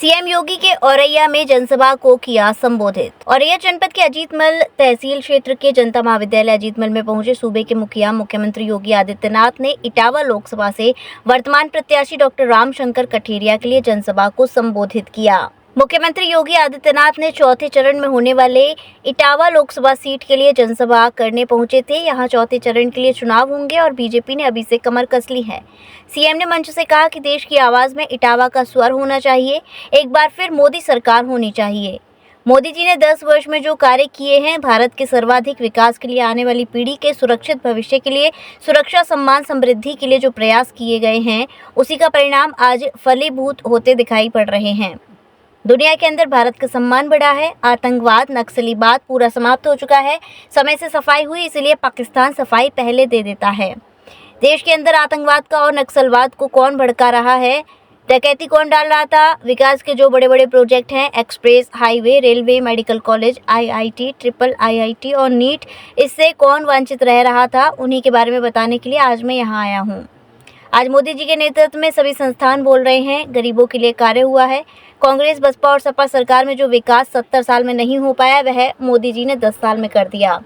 CM योगी के औरैया में जनसभा को किया संबोधित। औरैया जनपद के अजीतमल तहसील क्षेत्र के जनता महाविद्यालय अजीतमल में पहुंचे सूबे के मुखिया मुख्यमंत्री योगी आदित्यनाथ ने इटावा लोकसभा से वर्तमान प्रत्याशी डॉक्टर रामशंकर कठेरिया के लिए जनसभा को संबोधित किया। मुख्यमंत्री योगी आदित्यनाथ ने चौथे चरण में होने वाले इटावा लोकसभा सीट के लिए जनसभा करने पहुंचे थे। यहां चौथे चरण के लिए चुनाव होंगे और बीजेपी ने अभी से कमर कस ली है। सीएम ने मंच से कहा कि देश की आवाज में इटावा का स्वर होना चाहिए, एक बार फिर मोदी सरकार होनी चाहिए। मोदी जी ने 10 वर्ष में जो कार्य किए हैं, भारत के सर्वाधिक विकास के लिए, आने वाली पीढ़ी के सुरक्षित भविष्य के लिए, सुरक्षा, सम्मान, समृद्धि के लिए जो प्रयास किए गए हैं, उसी का परिणाम आज फलीभूत होते दिखाई पड़ रहे हैं। दुनिया के अंदर भारत का सम्मान बढ़ा है। आतंकवाद, नक्सलीवाद पूरा समाप्त हो चुका है। समय से सफाई हुई, इसलिए पाकिस्तान सफाई पहले दे देता है। देश के अंदर आतंकवाद का और नक्सलवाद को कौन भड़का रहा है, डकैती कौन डाल रहा था, विकास के जो बड़े बड़े प्रोजेक्ट हैं, express, highway, railway, medical college, IIT, triple IIT और नीट, इससे कौन वंचित रह रहा था, उन्हीं के बारे में बताने के लिए आज मैं यहाँ आया हूँ। आज मोदी जी के नेतृत्व में सभी संस्थान बोल रहे हैं, गरीबों के लिए कार्य हुआ है। कांग्रेस, बसपा और सपा सरकार में जो विकास 70 साल में नहीं हो पाया, वह मोदी जी ने 10 साल में कर दिया।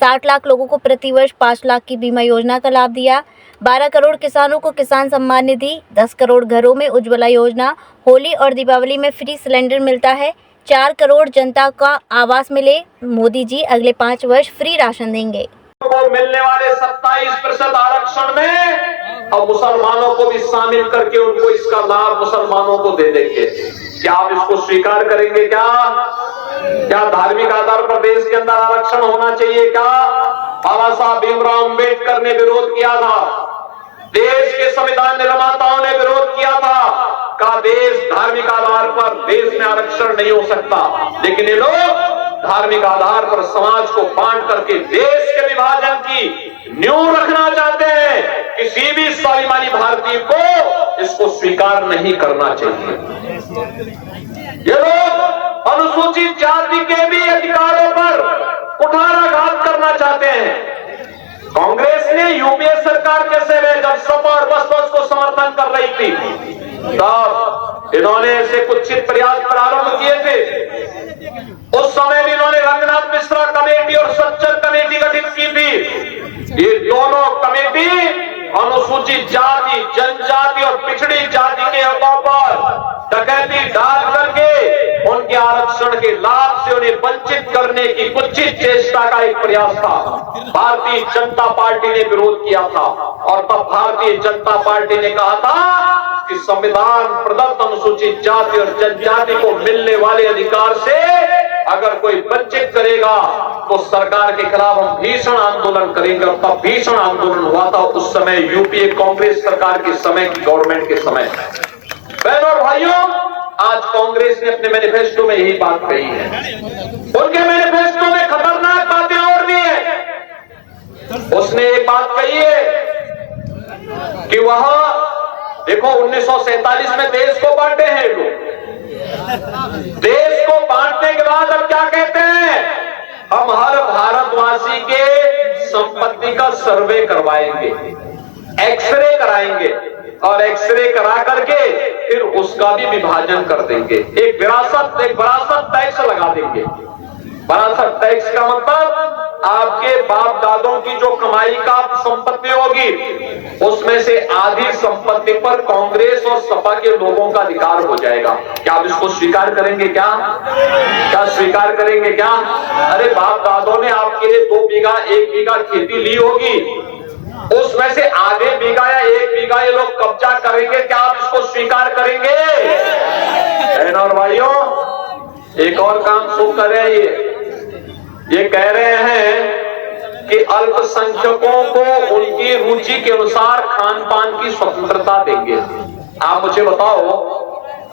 60 लाख लोगों को प्रतिवर्ष 5 लाख की बीमा योजना का लाभ दिया। 12 करोड़ किसानों को किसान सम्मान निधि, 10 करोड़ घरों में उज्ज्वला योजना, होली और दीपावली में फ्री सिलेंडर मिलता है। 4 करोड़ जनता का आवास मिले। मोदी जी अगले 5 वर्ष फ्री राशन देंगे। को मिलने वाले 27% आरक्षण में अब मुसलमानों को भी शामिल करके उनको इसका लाभ मुसलमानों को दे देंगे। क्या आप इसको स्वीकार करेंगे? क्या धार्मिक आधार पर देश के अंदर आरक्षण होना चाहिए? क्या बाबा साहब भीमराव अंबेडकर ने विरोध किया था, देश के संविधान निर्माताओं ने विरोध किया था, का देश धार्मिक आधार पर देश में आरक्षण नहीं हो सकता। लेकिन ये लोग धार्मिक आधार पर समाज को बांट करके देश के विभाजन की नींव रखना चाहते हैं। किसी भी स्वाभिमानी भारतीय को इसको स्वीकार नहीं करना चाहिए। ये लोग अनुसूचित जाति के भी अधिकारों पर कुठाराघात करना चाहते हैं। कांग्रेस ने यूपीए सरकार के समय जब सपा और बसपा को समर्थन कर रही थी, तब इन्होंने ऐसे कुत्सित प्रयास प्रारंभ किए थे। उस समय भी इन्होंने रंगनाथ मिश्रा कमेटी और सच्चर कमेटी गठित की थी। ये दोनों कमेटी अनुसूचित जाति, जनजाति और पिछड़ी जाति के हकों पर डकैती डाल करके उनके आरक्षण के लाभ से उन्हें वंचित करने की कुत्सित चेष्टा का एक प्रयास था। भारतीय जनता पार्टी ने विरोध किया था और तब भारतीय जनता पार्टी ने कहा था कि संविधान प्रदत्त अनुसूचित जाति और जनजाति को मिलने वाले अधिकार से अगर कोई वंचित करेगा तो सरकार के खिलाफ हम भीषण आंदोलन करेंगे। और तब भीषण आंदोलन हुआ था उस समय यूपीए कांग्रेस सरकार के समय की गवर्नमेंट के समय। बहनों और भाइयों, आज कांग्रेस ने अपने मैनिफेस्टो में यही बात कही है। उनके मैनिफेस्टो में खतरनाक बातें और भी है। उसने एक बात कही है कि वह देखो 1947 में देश को बांटे हैं लोग। देश को बांटने के बाद अब क्या कहते हैं? हम हर भारतवासी के संपत्ति का सर्वे करवाएंगे, एक्सरे कराएंगे और एक्सरे करा करके फिर उसका भी विभाजन कर देंगे। एक विरासत टैक्स लगा देंगे। विरासत टैक्स का मतलब आपके बाप दादों की जो कमाई का संपत्ति होगी, उसमें से आधी संपत्ति पर कांग्रेस और सपा के लोगों का अधिकार हो जाएगा। क्या आप इसको स्वीकार करेंगे? क्या स्वीकार करेंगे? क्या अरे बाप दादों ने आपके लिए 2 बीघा 1 बीघा खेती ली होगी, उसमें से आधे बीघा या 1 बीघा ये लोग कब्जा करेंगे। क्या आप इसको स्वीकार करेंगे? बहनों और भाइयों, एक और काम शुरू करें। ये कह रहे हैं कि अल्पसंख्यकों को उनकी रुचि के अनुसार खान पान की स्वतंत्रता देंगे। आप मुझे बताओ,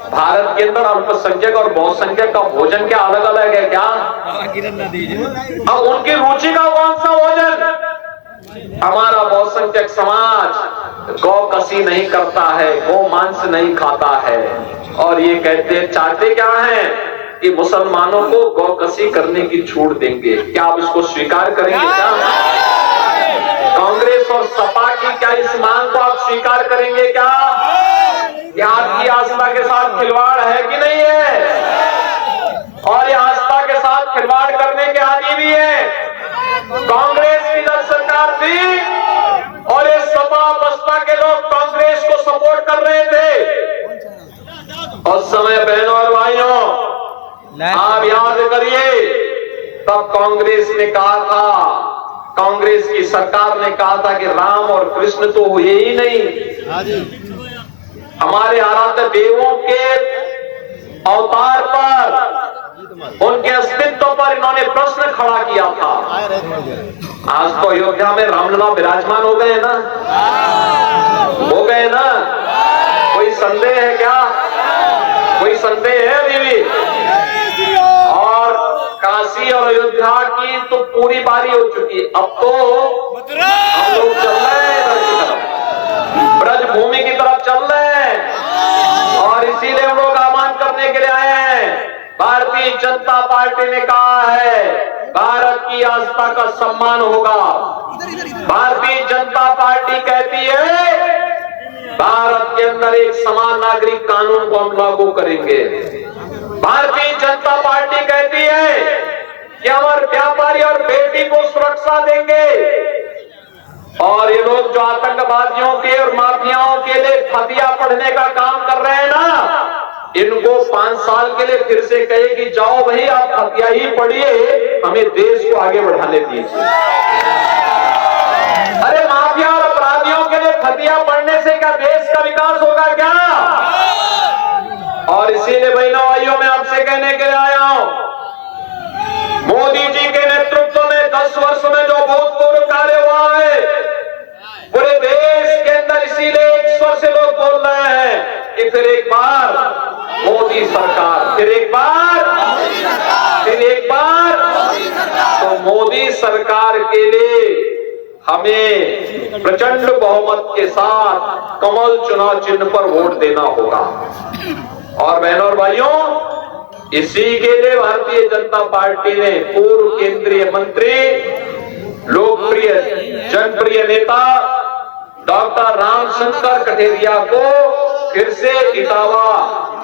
भारत के अंदर अल्पसंख्यक और बहुसंख्यक का भोजन क्या अलग अलग है? क्या अब उनकी रुचि का कौन सा भोजन? हमारा बहुसंख्यक समाज गौ कसी नहीं करता है, गौ मांस नहीं खाता है। और ये चाहते क्या है कि मुसलमानों को गौकसी करने की छूट देंगे। क्या आप इसको स्वीकार करेंगे? क्या कांग्रेस और सपा की क्या इस मांग को आप स्वीकार करेंगे? क्या कि आपकी आस्था के साथ खिलवाड़ है कि नहीं है? और ये आस्था के साथ खिलवाड़ करने के आदी भी है। कांग्रेस की जब सरकार थी और ये सपा बसपा के लोग कांग्रेस को सपोर्ट कर रहे थे, उस समय बहनों और भाइयों आप याद करिए, तब कांग्रेस ने कहा था, कांग्रेस की सरकार ने कहा था कि राम और कृष्ण तो हुए ही नहीं। हमारे आराध्य देवों के अवतार पर, उनके अस्तित्व पर इन्होंने प्रश्न खड़ा किया था। आज तो अयोध्या में रामलला विराजमान हो गए ना, हो गए ना। कोई संदेह है क्या? कोई संदेह है बीवी? और काशी और अयोध्या की तो पूरी बारी हो चुकी है। अब तो हम लोग चल रहे हैं ब्रज भूमि की तरफ चल रहे हैं, और इसीलिए हम लोग आह्वान करने के लिए आए हैं। भारतीय जनता पार्टी ने कहा है भारत की आस्था का सम्मान होगा। भारतीय जनता पार्टी कहती है भारत के अंदर एक समान नागरिक कानून को हम लागू करेंगे। भारतीय जनता पार्टी कहती है कि हम व्यापारी और बेटी को सुरक्षा देंगे। और ये लोग जो आतंकवादियों के और माफियाओं के लिए फतिया पढ़ने का काम कर रहे हैं ना, इनको 5 साल के लिए फिर से कहे कि जाओ भाई आप फतिया ही पढ़िए, हमें देश को आगे बढ़ाने दीजिए। अरे माफिया और अपराधियों के लिए फतिया पढ़ने से क्या देश का विकास होगा क्या? और इसीलिए बहनों भाइयों मैं आपसे कहने के लिए आया हूं, मोदी जी के नेतृत्व में 10 वर्ष में जो भूतपूर्व कार्य हुआ है पूरे देश के अंदर, इसीलिए एक स्वर से लोग बोल रहे हैं कि फिर एक बार मोदी सरकार, फिर एक बार, फिर एक बार। तो मोदी सरकार के लिए हमें प्रचंड बहुमत के साथ कमल चुनाव चिन्ह पर वोट देना होगा। और बहनों और भाइयों, इसी के लिए भारतीय जनता पार्टी ने पूर्व केंद्रीय मंत्री, लोकप्रिय जनप्रिय नेता डॉक्टर रामशंकर कठेरिया को फिर से इटावा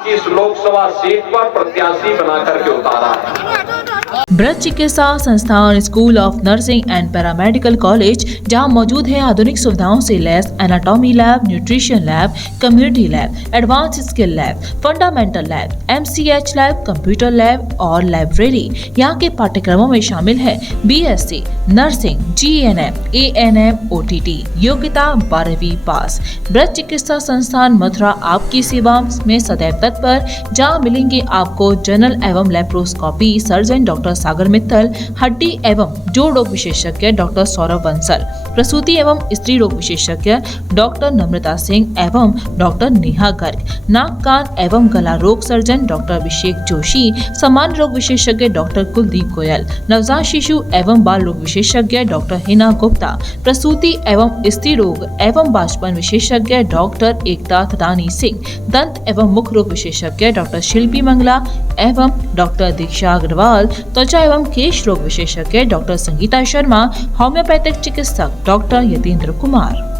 की इस लोकसभा सीट पर प्रत्याशी बना करके उतारा है। Braj Chikitsa Sansthan school of nursing and paramedical college, जहां मौजूद है आधुनिक सुविधाओं से लैस anatomy lab, nutrition lab, community lab, advance skill lab, fundamental lab, MCH lab, computer lab और लाइब्रेरी। यहां के पाठ्यक्रमों में शामिल है BSc nursing, GNM, ANM, OTT, योग्यता 12वीं पास। ब्रज चिकित्सा संस्थान मथुरा आपकी सेवा में सदैव तत्पर, जहाँ मिलेंगे आपको जनरल एवं लेप्रोस्कोपी सर्जन डॉक्टर सागर मित्तल, हड्डी एवं जोड़ रोग विशेषज्ञ डॉक्टर सौरभ बंसल, प्रसूति एवं स्त्री रोग विशेषज्ञ डॉक्टर नम्रता सिंह एवं डॉक्टर नेहा गर्ग, नाक कान एवं गला रोग सर्जन डॉक्टर अभिषेक जोशी, सामान्य रोग विशेषज्ञ डॉक्टर कुलदीप गोयल, नवजात शिशु एवं बाल रोग विशेषज्ञ डॉक्टर हिना गुप्ता, प्रसूति एवं स्त्री रोग एवं बाष्पन विशेषज्ञ डॉक्टर एकता रानी सिंह, दंत एवं मुख रोग विशेषज्ञ डॉक्टर शिल्पी मंगला एवं डॉक्टर दीक्षा अग्रवाल, त्वचा एवं केश रोग विशेषज्ञ डॉक्टर संगीता शर्मा, होम्योपैथिक चिकित्सक डॉक्टर यतेंद्र कुमार।